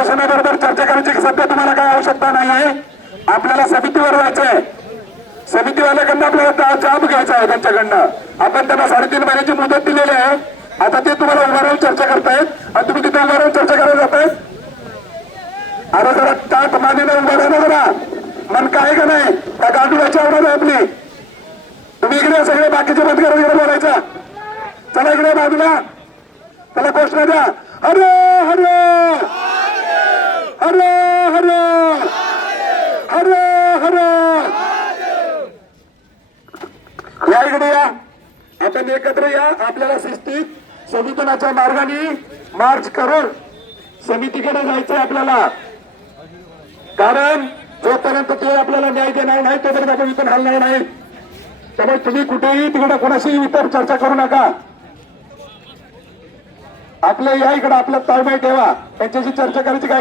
प्रशासनाबरोबर चर्चा करायची सध्या तुम्हाला काय आवश्यकता नाही आहे. आपल्याला समितीवर जायचं आहे. समितीवाल्याकडनं आपल्याला जॉब घ्यायचा आहे त्यांच्याकडनं. आपण त्यांना 3.5 महिन्याची मुदत दिलेली आहे. आता ते तुम्हाला उभा राहून चर्चा करतायत आणि तुम्ही तिथे उभा राहून चर्चा करायला जातायत. अरे जरा टाट मानेला उभा राहा ना जरा. मन काय का नाही त्या गांडुळाची आवड आहे आपली. तुम्ही इकडे सगळे बाकीचे मतदार वगैरे बोलायचा. चला इकडे बाजूला. त्याला घोषणा द्या. हरे हरे हरे हरे हरे हरे. या इकडे या. आपण एकत्र या. आपल्याला शिस्तीत संविधानाच्या मार्गाने मार्च करून समितीकडे जायचंय आपल्याला. कारण जोपर्यंत ते आपल्याला न्याय देणार नाही तोपर्यंत आपण इथून हलणार नाही. त्यामुळे तुम्ही कुठेही तिकडे कोणाशी इतर चर्चा करू नका. आपलं या इकडे आपलं ताळमेळ ठेवा. त्यांच्याशी चर्चा करायची काय